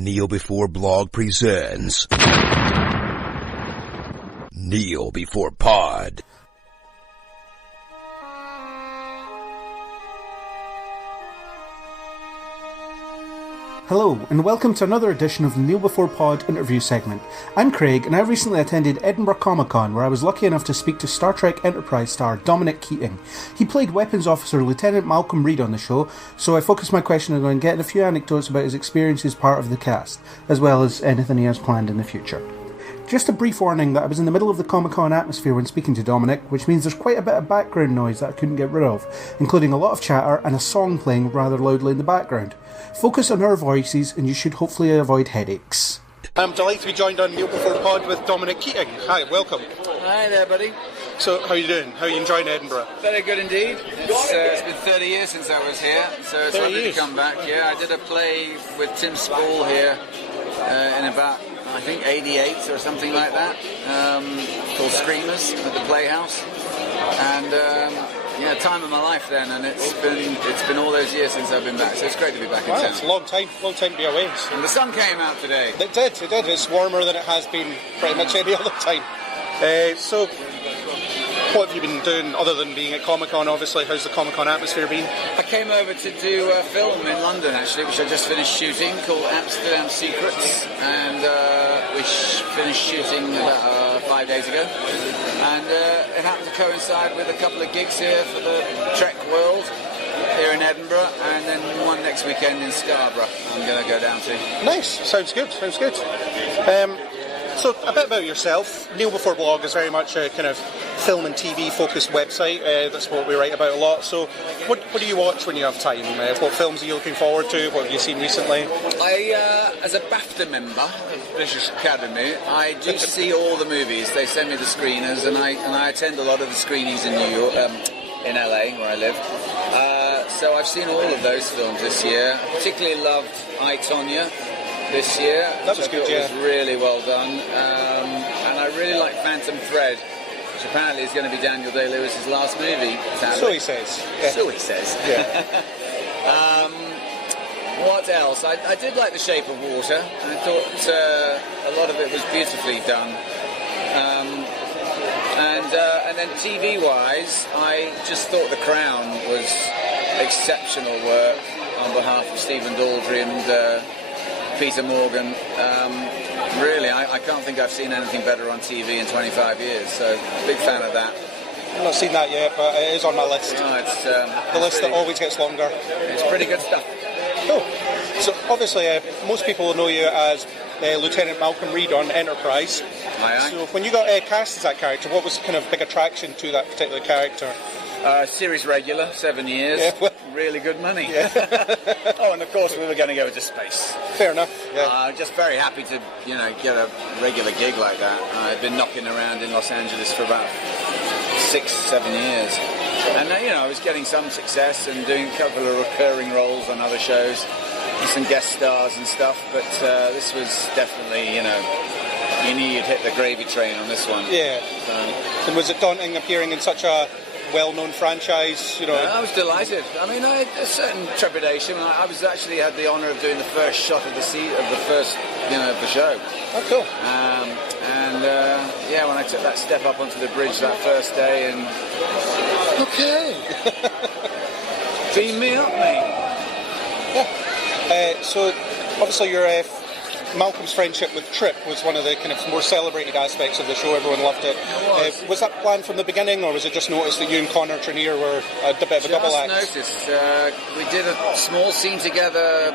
Kneel Before Blog presents Kneel Before Pod. Hello, and welcome to another edition of the Kneel Before Pod interview segment. I'm Craig, and I recently attended Edinburgh Comic Con, where I was lucky enough to speak to Star Trek Enterprise star Dominic Keating. He played Weapons Officer Lieutenant Malcolm Reed on the show, so I focused my question on getting a few anecdotes about his experience as part of the cast, as well as anything he has planned in the future. Just a brief warning that I was in the middle of the Comic-Con atmosphere when speaking to Dominic, which means there's quite a bit of background noise that I couldn't get rid of, including a lot of chatter and a song playing rather loudly in the background. Focus on our voices and you should hopefully avoid headaches. I'm delighted to be joined on Kneel Before the Pod with Dominic Keating. Hi, welcome. Hi there, buddy. So, how are you doing? How are you enjoying Edinburgh? Very good indeed. It's been 30 years since I was here, so it's lovely to come back. Yeah, I did a play with Tim Spall here in about, I think, 88 or something like that, called Screamers at the Playhouse. And time of my life then, and it's been all those years since I've been back, so it's great to be back in town. It's a long time to be away. And the sun came out today. It did. It's warmer than it has been pretty much any other time. So, what have you been doing other than being at Comic-Con, obviously? How's the Comic-Con atmosphere been? I came over to do a film in London, actually, which I just finished shooting, called Amsterdam Secrets, and we finished shooting about 5 days ago, and it happened to coincide with a couple of gigs here for the Trek World here in Edinburgh, and then one next weekend in Scarborough I'm going to go down to. Nice, sounds good. So, a bit about yourself. Kneel Before Blog is very much a kind of film and TV focused website. That's what we write about a lot. So, what do you watch when you have time? What films are you looking forward to? What have you seen recently? I, as a BAFTA member of the British Academy, I do see all the movies. They send me the screeners, and I attend a lot of the screenings in New York, in LA, where I live. So I've seen all of those films this year. I particularly loved I, Tonya this year. That was good, yeah. It was really well done. And I really like Phantom Thread, which apparently is going to be Daniel Day-Lewis's last movie. So he says. Yeah. So he says. Yeah. What else? I did like The Shape of Water. I thought a lot of it was beautifully done. And then TV-wise, I just thought The Crown was exceptional work on behalf of Stephen Daldry and Peter Morgan. Really, I can't think I've seen anything better on TV in 25 years, so big fan of that. I've not seen that yet, but it is on my list. Oh, it's the list that always gets longer. It's pretty good stuff. Cool. So, obviously, most people will know you as Lieutenant Malcolm Reed on Enterprise. Aye. So, when you got cast as that character, what was the kind of big attraction to that particular character? Series regular, 7 years. Yeah, well, really good money. Yeah. Oh, and of course we were going to go into space. Fair enough. Yeah. Just very happy to, get a regular gig like that. I've been knocking around in Los Angeles for about 6-7 years, and I was getting some success and doing a couple of recurring roles on other shows, and some guest stars and stuff. But this was definitely, you knew you'd hit the gravy train on this one. Yeah. And was it daunting appearing in such a well-known franchise? I was delighted. I mean, I had a certain trepidation. I was actually had the honour of doing the first shot of the first, of the show. Oh, cool. When I took that step up onto the bridge that first day, and okay, beam me up, mate. Yeah. So, obviously, your Malcolm's friendship with Trip was one of the kind of more celebrated aspects of the show. Everyone loved it. Was that planned from the beginning, or was it just noticed that you and Connor Trenier were a bit of a double act? Just noticed. We did a small scene together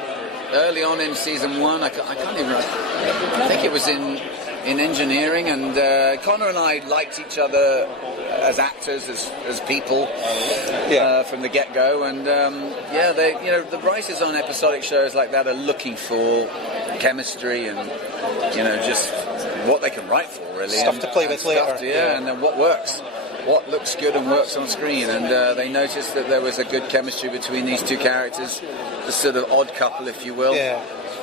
early on in season 1. I can't even. I think it was in engineering, and Connor and I liked each other as actors, as people, from the get-go. And the writers on episodic shows like that are looking for chemistry and just what they can write for, really, stuff to play with later. And then what works, what looks good and works on screen. And they noticed that there was a good chemistry between these two characters, the sort of odd couple, if you will.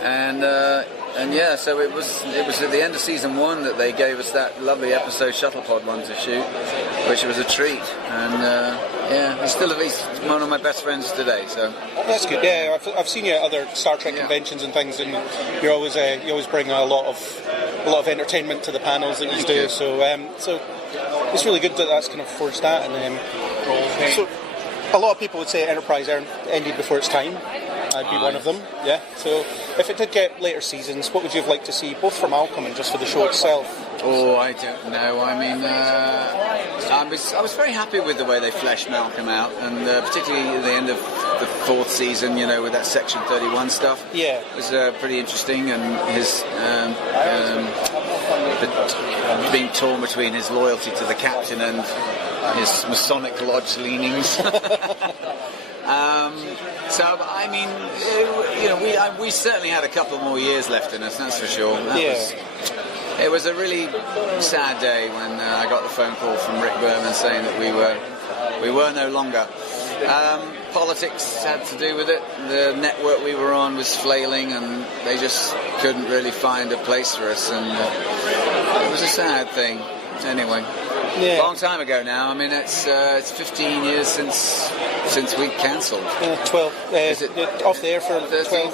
And yeah, so it was at the end of season 1 that they gave us that lovely episode Shuttlepod one to shoot, which was a treat. And yeah, he's one of my best friends today. So that's good. Yeah, I've seen you at other Star Trek conventions and things, and you always bring a lot of entertainment to the panels that you do. So it's really good that that's kind of forged that. And so a lot of people would say Enterprise ended before its time. I'd be one of them, yeah. So if it did get later seasons, what would you have liked to see, both for Malcolm and just for the show itself? Oh, I don't know. I mean, I was very happy with the way they fleshed Malcolm out, and particularly at the end of the 4th season, with that Section 31 stuff. Yeah. It was pretty interesting, and his being torn between his loyalty to the captain and his Masonic Lodge leanings. So I mean, we certainly had a couple more years left in us, that's for sure. It was a really sad day when I got the phone call from Rick Berman saying that we were no longer. Politics had to do with it. The network we were on was flailing, and they just couldn't really find a place for us, and it was a sad thing. Anyway. Yeah. Long time ago now. I mean, it's 15 years since we cancelled. 12. Is it off the air for 12, 13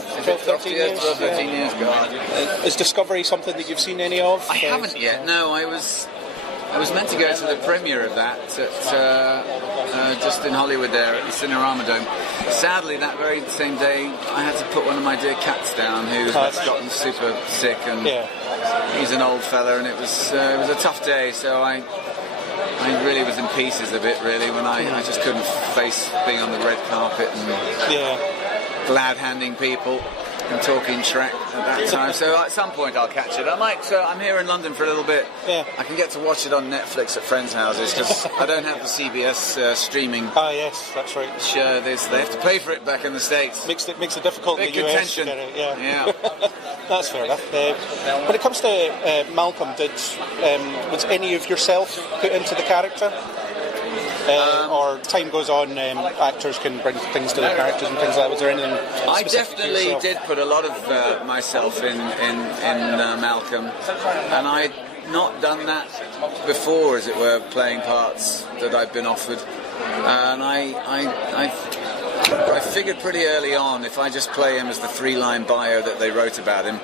years? 12, 13 years. God. Is Discovery something that you've seen any of? I haven't yet. No, I was meant to go to the premiere of that at just in Hollywood there at the Cinerama Dome. Sadly, that very same day, I had to put one of my dear cats down who's gotten super sick, and he's an old fella, and it was a tough day. So I really was in pieces a bit, really, when I just couldn't face being on the red carpet and glad-handing people and talking Trek at that time. So at some point I'll catch it. I'm here in London for a little bit. Yeah. I can get to watch it on Netflix at friends' houses because I don't have the CBS streaming. Ah, yes, that's right. Sure, they have to pay for it back in the States. Makes it difficult in the US to get it. Yeah. That's fair enough. When it comes to Malcolm, was any of yourself put into the character? Or time goes on, actors can bring things to their characters and things like that. Was there anything I definitely did put a lot of myself in Malcolm, and I'd not done that before, as it were, playing parts that I've been offered. And I figured pretty early on, if I just play him as the 3-line bio that they wrote about him,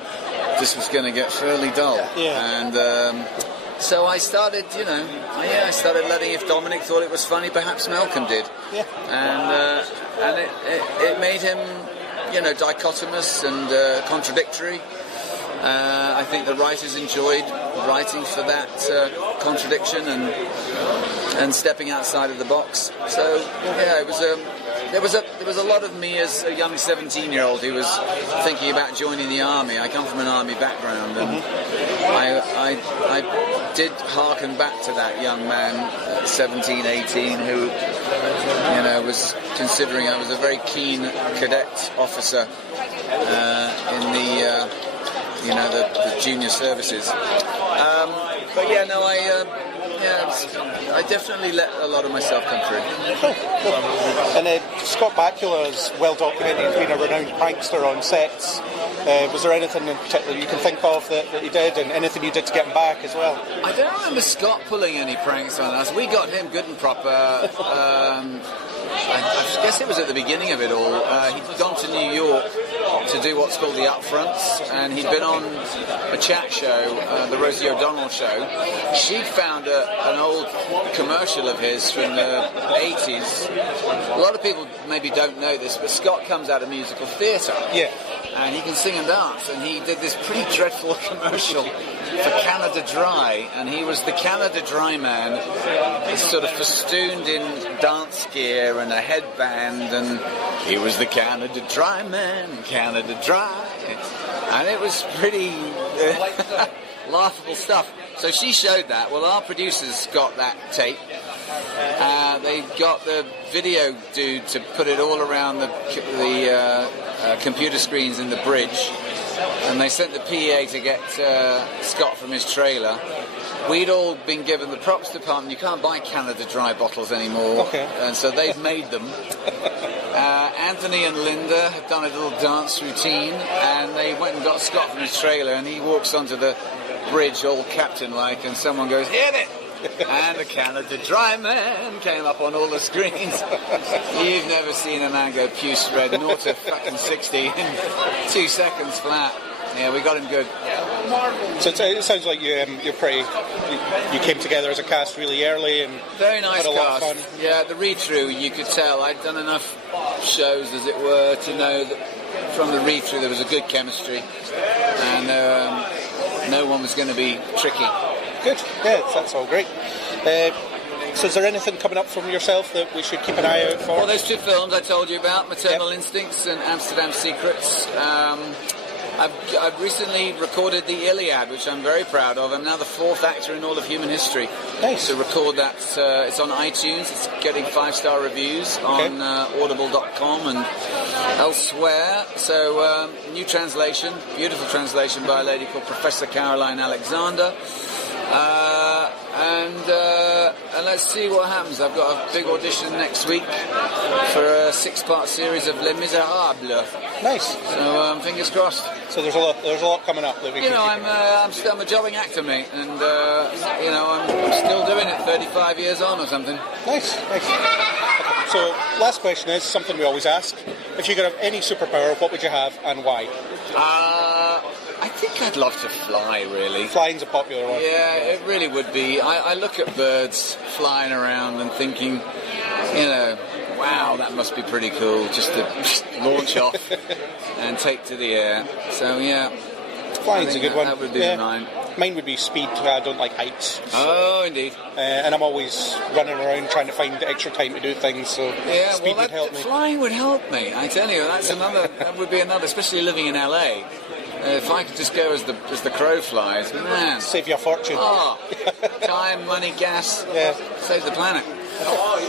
this was going to get fairly dull. Yeah. And so I started, I started letting, if Dominic thought it was funny, perhaps Malcolm did. Yeah. And it made him, dichotomous and contradictory. I think the writers enjoyed writing for that contradiction and stepping outside of the box. So yeah, there was a lot of me as a young 17-year-old who was thinking about joining the army. I come from an army background, and I did harken back to that young man at 17, 18 who was considering. I was a very keen cadet officer in the junior services. But yeah, no, I definitely let a lot of myself come through. Cool. And Scott Bakula is well documented as being a renowned prankster on sets. Was there anything in particular you can think of that he did, and anything you did to get him back as well? I don't remember Scott pulling any pranks on us. We got him good and proper. I guess it was at the beginning of it all. He'd gone to New York to do what's called the Upfronts, and he'd been on a chat show, the Rosie O'Donnell show. She'd found an old commercial of his from the 80s. A lot of people maybe don't know this, but Scott comes out of musical theatre. Yeah. And he can sing and dance, and he did this pretty dreadful commercial for Canada Dry, and he was the Canada Dry man, sort of festooned in dance gear and a headband, and he was the Canada Dry man, Canada Dry, and it was pretty laughable stuff. So she showed that. Well, our producers got that tape. They got the video dude to put it all around the computer screens in the bridge, and they sent the PA to get Scott from his trailer. We'd all been given the props department. You can't buy Canada Dry bottles anymore, and so they'd made them. Anthony and Linda had done a little dance routine, and they went and got Scott from his trailer, and he walks onto the bridge all captain-like, and someone goes, "Hit it!" And the Canada Dry man came up on all the screens. You've never seen a man go puce red, 0 to fucking 60 in 2 seconds flat. Yeah, we got him good. So it sounds like you came together as a cast really early and very nice had a lot cast. of fun. Yeah, the read-through, you could tell I'd done enough shows, as it were, to know that from the read-through there was a good chemistry, and no one was going to be tricky. Good, yeah, that's all great. So is there anything coming up from yourself that we should keep an eye out for? Well, those 2 films I told you about, Maternal Instincts and Amsterdam Secrets. I've recently recorded the Iliad, which I'm very proud of. I'm now the 4th actor in all of human history to record that. It's on iTunes. It's getting 5-star reviews on audible.com and elsewhere. So, new translation, beautiful translation by a lady called Professor Caroline Alexander. And let's see what happens. I've got a big audition next week for a 6-part series of Les Miserables. Nice. So fingers crossed. So there's a lot coming up that we can keep I'm a jobbing actor, mate, and I'm still doing it 35 years on or something. Nice. Okay. So last question is something we always ask. If you could have any superpower, what would you have and why? I think I'd love to fly, really. Flying's a popular one. Yeah, it really would be. I look at birds flying around and thinking, wow, that must be pretty cool, just to launch off and take to the air. So, yeah. Flying's a good one. That would be mine. Mine would be speed. I don't like heights. So. Oh, indeed. And I'm always running around trying to find extra time to do things, so speed would help me. Flying would help me, I tell you. That would be another, especially living in LA. If I could just go as the crow flies, man. Save you a fortune. Oh, time, money, gas. Yeah. Save the planet.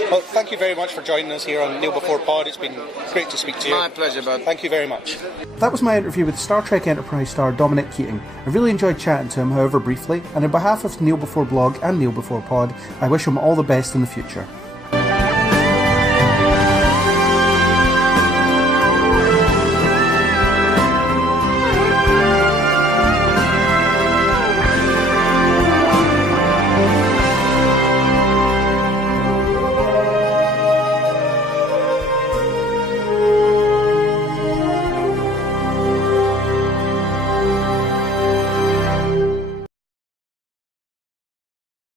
Well, thank you very much for joining us here on Kneel Before Pod. It's been great to speak to you. My pleasure, bud. Thank you very much. That was my interview with Star Trek Enterprise star Dominic Keating. I really enjoyed chatting to him, however briefly, and on behalf of Kneel Before Blog and Kneel Before Pod, I wish him all the best in the future.